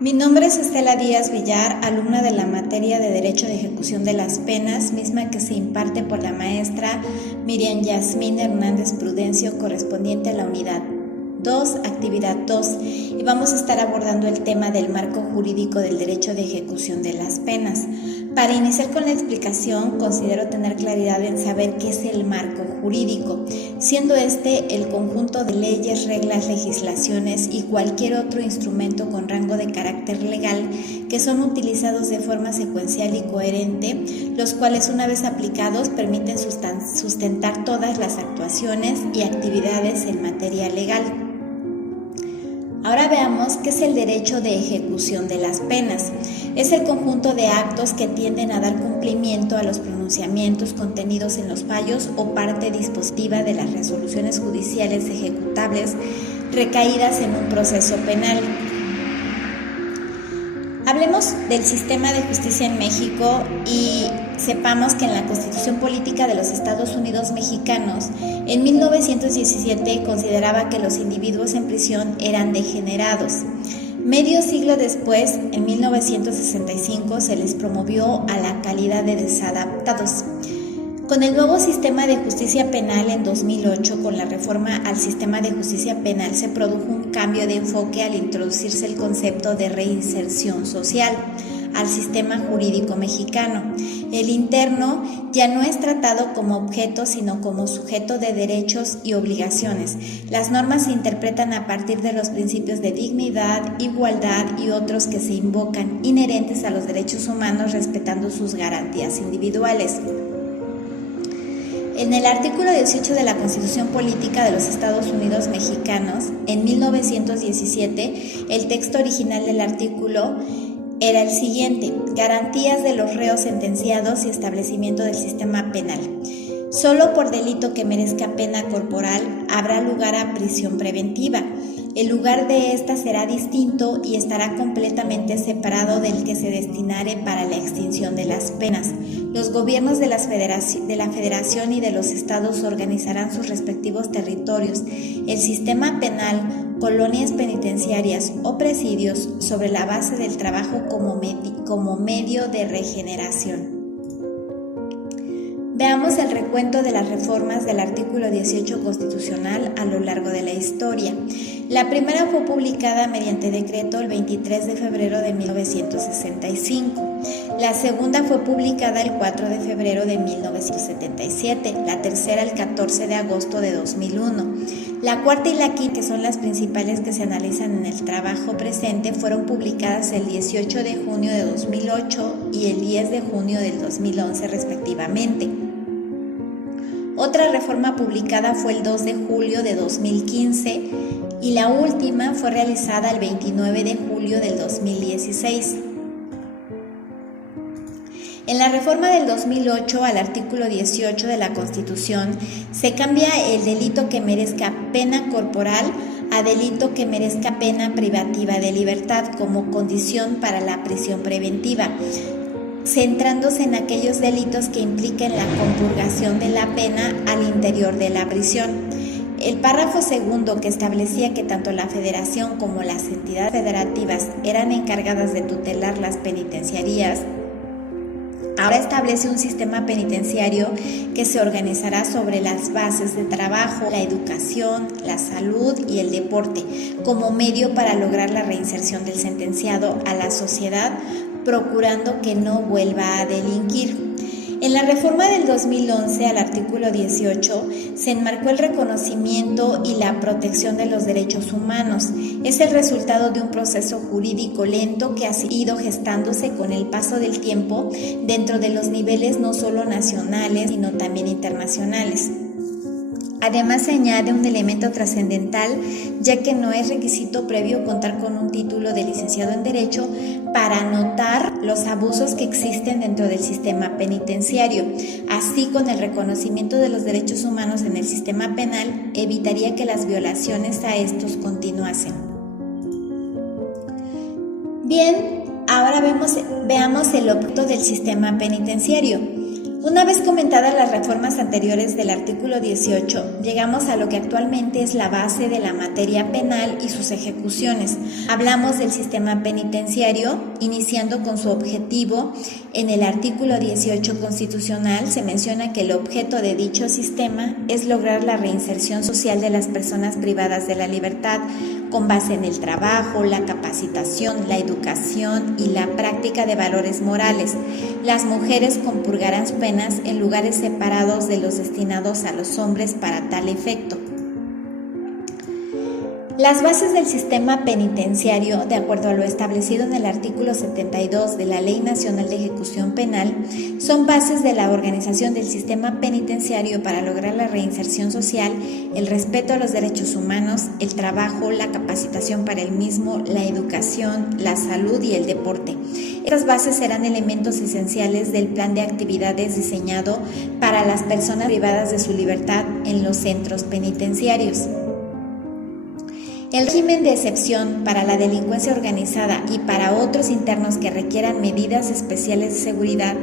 Mi nombre es Estela Díaz Villar, alumna de la materia de Derecho de Ejecución de las Penas, misma que se imparte por la maestra Miriam Yasmín Hernández Prudencio, correspondiente a la unidad 2, actividad 2, y vamos a estar abordando el tema del marco jurídico del derecho de ejecución de las penas. Para iniciar con la explicación, considero tener claridad en saber qué es el marco jurídico, siendo este el conjunto de leyes, reglas, legislaciones y cualquier otro instrumento con rango de carácter legal que son utilizados de forma secuencial y coherente, los cuales una vez aplicados permiten sustentar todas las actuaciones y actividades en materia legal. Ahora veamos qué es el derecho de ejecución de las penas. Es el conjunto de actos que tienden a dar cumplimiento a los pronunciamientos contenidos en los fallos o parte dispositiva de las resoluciones judiciales ejecutables recaídas en un proceso penal. Hablemos del sistema de justicia en México y sepamos que en la Constitución Política de los Estados Unidos Mexicanos, en 1917 consideraba que los individuos en prisión eran degenerados. Medio siglo después, en 1965, se les promovió a la calidad de desadaptados. Con el nuevo sistema de justicia penal en 2008, con la reforma al sistema de justicia penal, se produjo un cambio de enfoque al introducirse el concepto de reinserción social al sistema jurídico mexicano. El interno ya no es tratado como objeto, sino como sujeto de derechos y obligaciones. Las normas se interpretan a partir de los principios de dignidad, igualdad y otros que se invocan inherentes a los derechos humanos, respetando sus garantías individuales. En el artículo 18 de la Constitución Política de los Estados Unidos Mexicanos, en 1917, el texto original del artículo era el siguiente: garantías de los reos sentenciados y establecimiento del sistema penal. Solo por delito que merezca pena corporal habrá lugar a prisión preventiva. El lugar de esta será distinto y estará completamente separado del que se destinare para la extinción de las penas. Los gobiernos de la Federación y de los estados organizarán sus respectivos territorios, el sistema penal, colonias penitenciarias o presidios sobre la base del trabajo como medio de regeneración. Veamos el recuento de las reformas del artículo 18 constitucional a lo largo de la historia. La primera fue publicada mediante decreto el 23 de febrero de 1965. La segunda fue publicada el 4 de febrero de 1977. La tercera el 14 de agosto de 2001. La cuarta y la quinta, que son las principales que se analizan en el trabajo presente, fueron publicadas el 18 de junio de 2008 y el 10 de junio del 2011 respectivamente. Otra reforma publicada fue el 2 de julio de 2015 y la última fue realizada el 29 de julio del 2016. En la reforma del 2008 al artículo 18 de la Constitución se cambia el delito que merezca pena corporal a delito que merezca pena privativa de libertad como condición para la prisión preventiva, centrándose en aquellos delitos que impliquen la compurgación de la pena al interior de la prisión. El párrafo segundo, que establecía que tanto la Federación como las entidades federativas eran encargadas de tutelar las penitenciarías, ahora establece un sistema penitenciario que se organizará sobre las bases de trabajo, la educación, la salud y el deporte, como medio para lograr la reinserción del sentenciado a la sociedad, procurando que no vuelva a delinquir. En la reforma del 2011 al artículo 18 se enmarcó el reconocimiento y la protección de los derechos humanos. Es el resultado de un proceso jurídico lento que ha ido gestándose con el paso del tiempo dentro de los niveles no solo nacionales, sino también internacionales. Además, se añade un elemento trascendental, ya que no es requisito previo contar con un título de licenciado en Derecho para notar los abusos que existen dentro del sistema penitenciario. Así, con el reconocimiento de los derechos humanos en el sistema penal, evitaría que las violaciones a estos continuasen. Bien, ahora veamos el objeto del sistema penitenciario. Una vez comentadas las reformas anteriores del artículo 18, llegamos a lo que actualmente es la base de la materia penal y sus ejecuciones. Hablamos del sistema penitenciario, iniciando con su objetivo. En el artículo 18 constitucional se menciona que el objeto de dicho sistema es lograr la reinserción social de las personas privadas de la libertad con base en el trabajo, la capacitación, la educación y la práctica de valores morales. Las mujeres compurgarán sus penas en lugares separados de los destinados a los hombres para tal efecto. Las bases del sistema penitenciario, de acuerdo a lo establecido en el artículo 72 de la Ley Nacional de Ejecución Penal, son bases de la organización del sistema penitenciario para lograr la reinserción social, el respeto a los derechos humanos, el trabajo, la capacitación para el mismo, la educación, la salud y el deporte. Estas bases serán elementos esenciales del plan de actividades diseñado para las personas privadas de su libertad en los centros penitenciarios. El régimen de excepción para la delincuencia organizada y para otros internos que requieran medidas especiales de seguridad.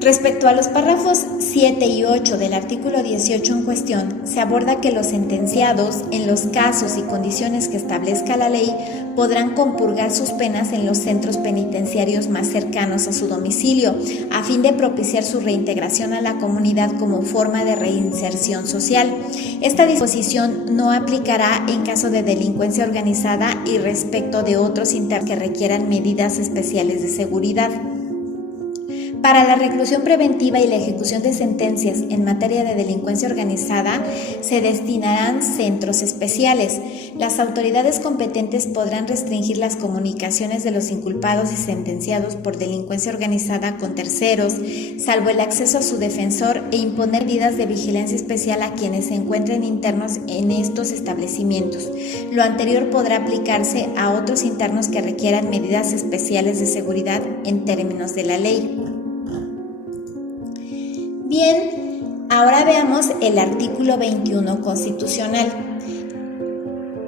Respecto a los párrafos 7 y 8 del artículo 18 en cuestión, se aborda que los sentenciados, en los casos y condiciones que establezca la ley, podrán compurgar sus penas en los centros penitenciarios más cercanos a su domicilio, a fin de propiciar su reintegración a la comunidad como forma de reinserción social. Esta disposición no aplicará en caso de delincuencia organizada y respecto de otros internos que requieran medidas especiales de seguridad. Para la reclusión preventiva y la ejecución de sentencias en materia de delincuencia organizada se destinarán centros especiales. Las autoridades competentes podrán restringir las comunicaciones de los inculpados y sentenciados por delincuencia organizada con terceros, salvo el acceso a su defensor, e imponer medidas de vigilancia especial a quienes se encuentren internos en estos establecimientos. Lo anterior podrá aplicarse a otros internos que requieran medidas especiales de seguridad en términos de la ley. Bien, ahora veamos el artículo 21 constitucional.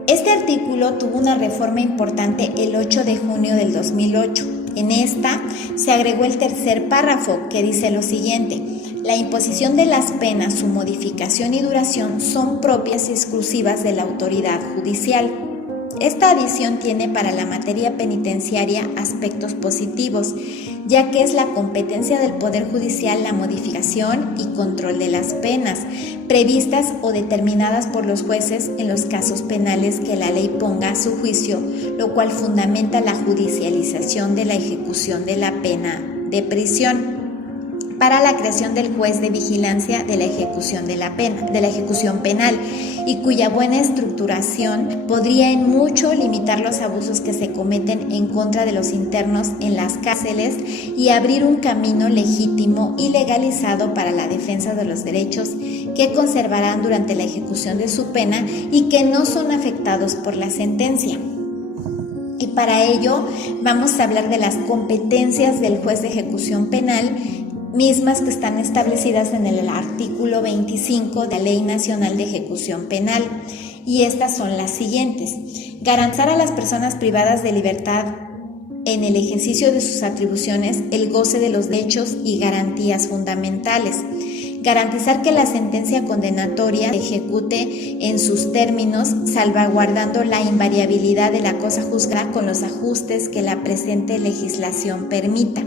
Este artículo tuvo una reforma importante el 8 de junio del 2008. En esta se agregó el tercer párrafo que dice lo siguiente: la imposición de las penas, su modificación y duración son propias y exclusivas de la autoridad judicial. Esta adición tiene para la materia penitenciaria aspectos positivos, ya que es la competencia del Poder Judicial la modificación y control de las penas previstas o determinadas por los jueces en los casos penales que la ley ponga a su juicio, lo cual fundamenta la judicialización de la ejecución de la pena de prisión para la creación del juez de vigilancia de la ejecución de la pena, de la ejecución penal, y cuya buena estructuración podría en mucho limitar los abusos que se cometen en contra de los internos en las cárceles y abrir un camino legítimo y legalizado para la defensa de los derechos que conservarán durante la ejecución de su pena y que no son afectados por la sentencia. Y para ello vamos a hablar de las competencias del juez de ejecución penal, mismas que están establecidas en el artículo 25 de la Ley Nacional de Ejecución Penal, y estas son las siguientes: garantizar a las personas privadas de libertad en el ejercicio de sus atribuciones el goce de los derechos y garantías fundamentales, garantizar que la sentencia condenatoria se ejecute en sus términos, salvaguardando la invariabilidad de la cosa juzgada con los ajustes que la presente legislación permita,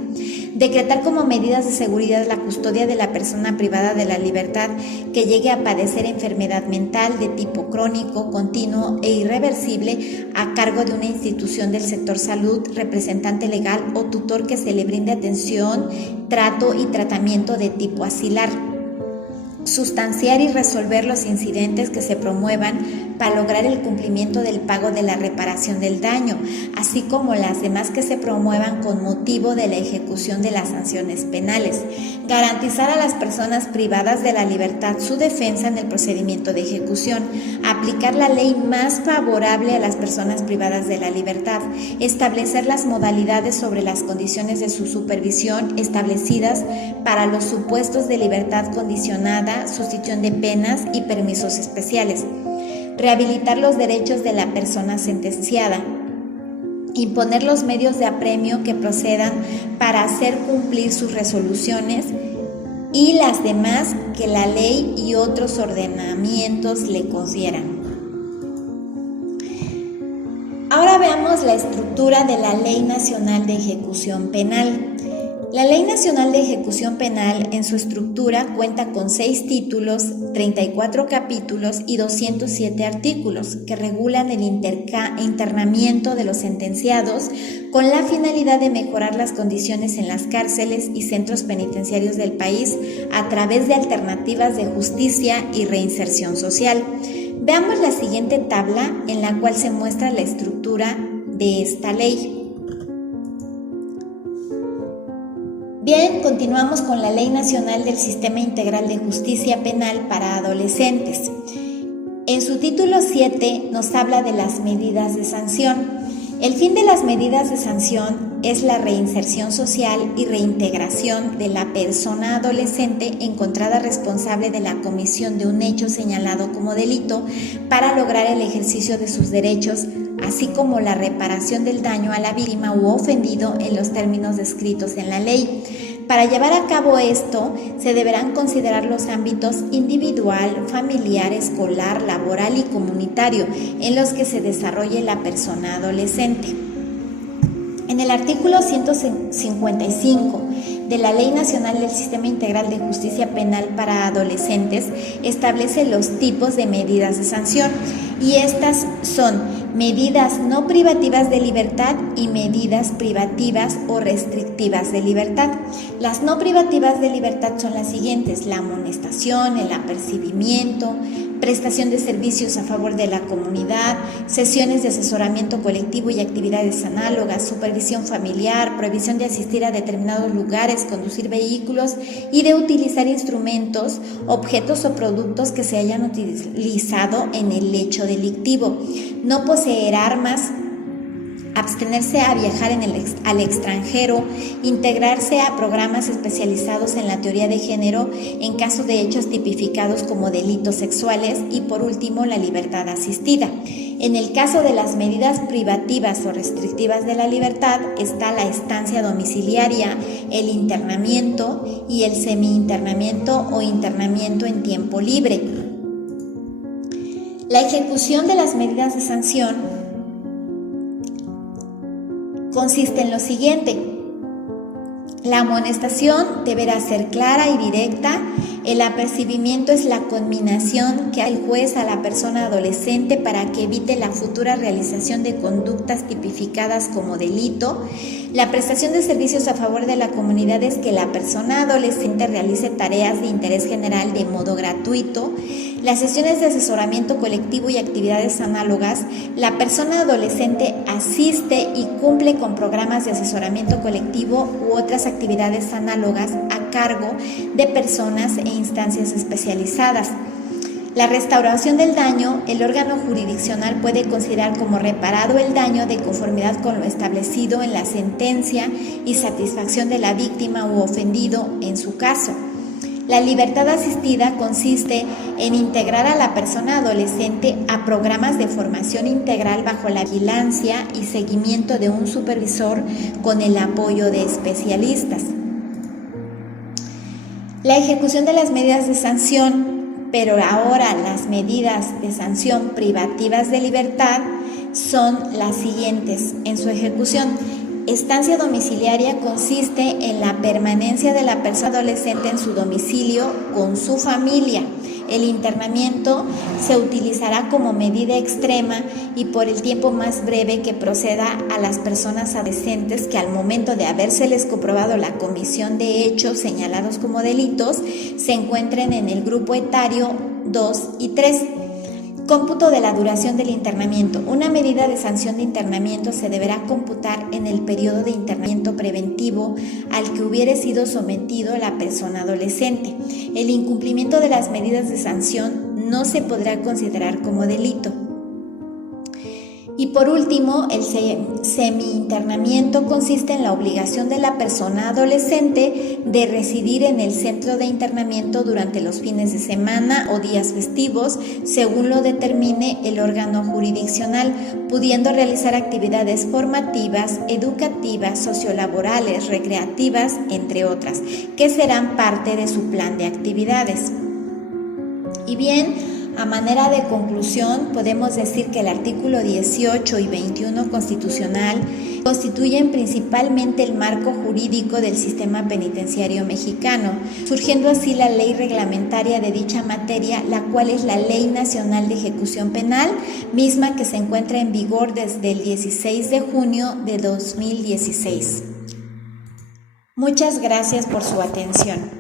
decretar como medidas de seguridad la custodia de la persona privada de la libertad que llegue a padecer enfermedad mental de tipo crónico, continuo e irreversible a cargo de una institución del sector salud, representante legal o tutor que se le brinde atención, trato y tratamiento de tipo asilar. Sustanciar y resolver los incidentes que se promuevan para lograr el cumplimiento del pago de la reparación del daño, así como las demás que se promuevan con motivo de la ejecución de las sanciones penales. Garantizar a las personas privadas de la libertad su defensa en el procedimiento de ejecución. Aplicar la ley más favorable a las personas privadas de la libertad. Establecer las modalidades sobre las condiciones de su supervisión establecidas para los supuestos de libertad condicionada, sustitución de penas y permisos especiales. Rehabilitar los derechos de la persona sentenciada. Imponer los medios de apremio que procedan para hacer cumplir sus resoluciones y las demás que la ley y otros ordenamientos le confieran. Ahora veamos la estructura de la Ley Nacional de Ejecución Penal. La Ley Nacional de Ejecución Penal en su estructura cuenta con 6 títulos, 34 capítulos y 207 artículos que regulan el internamiento de los sentenciados con la finalidad de mejorar las condiciones en las cárceles y centros penitenciarios del país a través de alternativas de justicia y reinserción social. Veamos la siguiente tabla en la cual se muestra la estructura de esta ley. Bien, continuamos con la Ley Nacional del Sistema Integral de Justicia Penal para Adolescentes. En su título 7 nos habla de las medidas de sanción. El fin de las medidas de sanción es la reinserción social y reintegración de la persona adolescente encontrada responsable de la comisión de un hecho señalado como delito para lograr el ejercicio de sus derechos, así como la reparación del daño a la víctima u ofendido en los términos descritos en la ley. Para llevar a cabo esto, se deberán considerar los ámbitos individual, familiar, escolar, laboral y comunitario en los que se desarrolle la persona adolescente. En el artículo 155 de la Ley Nacional del Sistema Integral de Justicia Penal para Adolescentes establece los tipos de medidas de sanción, y estas son medidas no privativas de libertad y medidas privativas o restrictivas de libertad. Las no privativas de libertad son las siguientes: la amonestación, el apercibimiento, prestación de servicios a favor de la comunidad, sesiones de asesoramiento colectivo y actividades análogas, supervisión familiar, prohibición de asistir a determinados lugares, conducir vehículos y de utilizar instrumentos, objetos o productos que se hayan utilizado en el hecho delictivo, no poseer armas, abstenerse a viajar al extranjero, integrarse a programas especializados en la teoría de género en caso de hechos tipificados como delitos sexuales y, por último, la libertad asistida. En el caso de las medidas privativas o restrictivas de la libertad está la estancia domiciliaria, el internamiento y el semi-internamiento o internamiento en tiempo libre. La ejecución de las medidas de sanción consiste en lo siguiente: la amonestación deberá ser clara y directa. El apercibimiento es la conminación que hace el juez a la persona adolescente para que evite la futura realización de conductas tipificadas como delito. La prestación de servicios a favor de la comunidad es que la persona adolescente realice tareas de interés general de modo gratuito. Las sesiones de asesoramiento colectivo y actividades análogas, la persona adolescente asiste y cumple con programas de asesoramiento colectivo u otras actividades análogas a cargo de personas e instancias especializadas. La restauración del daño, el órgano jurisdiccional puede considerar como reparado el daño de conformidad con lo establecido en la sentencia y satisfacción de la víctima u ofendido en su caso. La libertad asistida consiste en integrar a la persona adolescente a programas de formación integral bajo la vigilancia y seguimiento de un supervisor con el apoyo de especialistas. La ejecución de las medidas de sanción, pero ahora las medidas de sanción privativas de libertad, son las siguientes en su ejecución. Estancia domiciliaria consiste en la permanencia de la persona adolescente en su domicilio con su familia. El internamiento se utilizará como medida extrema y por el tiempo más breve que proceda a las personas adolescentes que al momento de habérseles comprobado la comisión de hechos señalados como delitos se encuentren en el grupo etario 2 y 3. Cómputo de la duración del internamiento. Una medida de sanción de internamiento se deberá computar en el periodo de internamiento preventivo al que hubiere sido sometido la persona adolescente. El incumplimiento de las medidas de sanción no se podrá considerar como delito. Y por último, el semi-internamiento consiste en la obligación de la persona adolescente de residir en el centro de internamiento durante los fines de semana o días festivos, según lo determine el órgano jurisdiccional, pudiendo realizar actividades formativas, educativas, sociolaborales, recreativas, entre otras, que serán parte de su plan de actividades. Y bien, a manera de conclusión, podemos decir que el artículo 18 y 21 constitucional constituyen principalmente el marco jurídico del sistema penitenciario mexicano, surgiendo así la ley reglamentaria de dicha materia, la cual es la Ley Nacional de Ejecución Penal, misma que se encuentra en vigor desde el 16 de junio de 2016. Muchas gracias por su atención.